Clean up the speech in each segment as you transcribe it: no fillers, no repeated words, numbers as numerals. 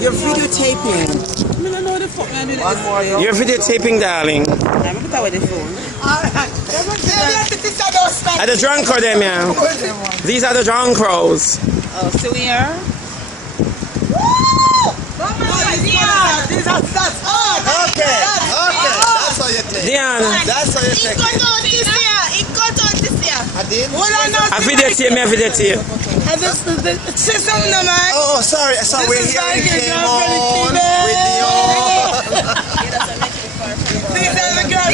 You're videotaping. I don't know the fuck I do that. You're videotaping, darling. I'm put away the phone. Are the drunk or them, yeah? These are the drunk crows. Oh, so we are? Okay. That's how you take. Diana. That's how you take. It got out this year. I did? I videotape me, I videotape. Say something, man. Oh, sorry. We're here in Cayman with the These are the girls.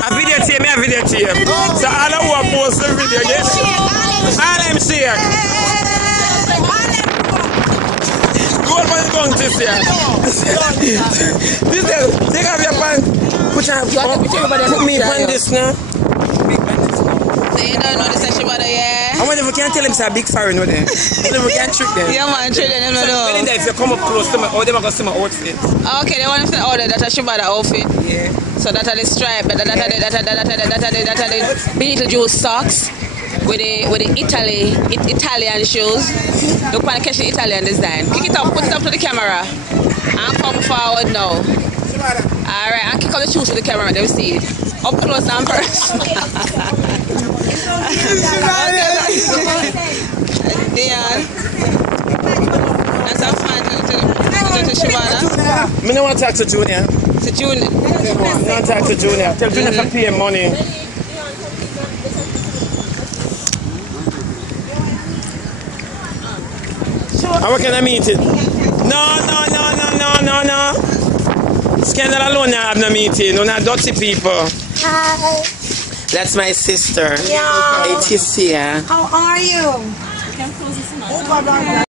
I videotape. So all who are post the video, yes? All I'm share. Go on my tongue this year. This is, take off your pants. Put me on this now. So you don't know the Shebada, yeah? I wonder if we can tell him it's a big foreign with them. Tell him we can trick them. Yeah, man, trick them, no. Tell him that if you come up close to me, oh, they are going to see my outfit. Okay, they want to order that a Shebada outfit. Yeah. So that are the stripe, that are the Beetlejuice socks with the Italian shoes. Look want to catch the Italian design. Kick it up, put it up to the camera. And come forward now. Alright, and kick up the shoes to the camera, they will see it. Up close and personal. Dion. That's how fun to Shebada. I don't want to talk to Junior. To Junior. I don't want to talk to Junior. Tell Junior to pay him money. How can I meet it? No. Scandal alone I have no meeting. No, not dirty people. Hi. That's my sister. Yeah. Leticia. How are you?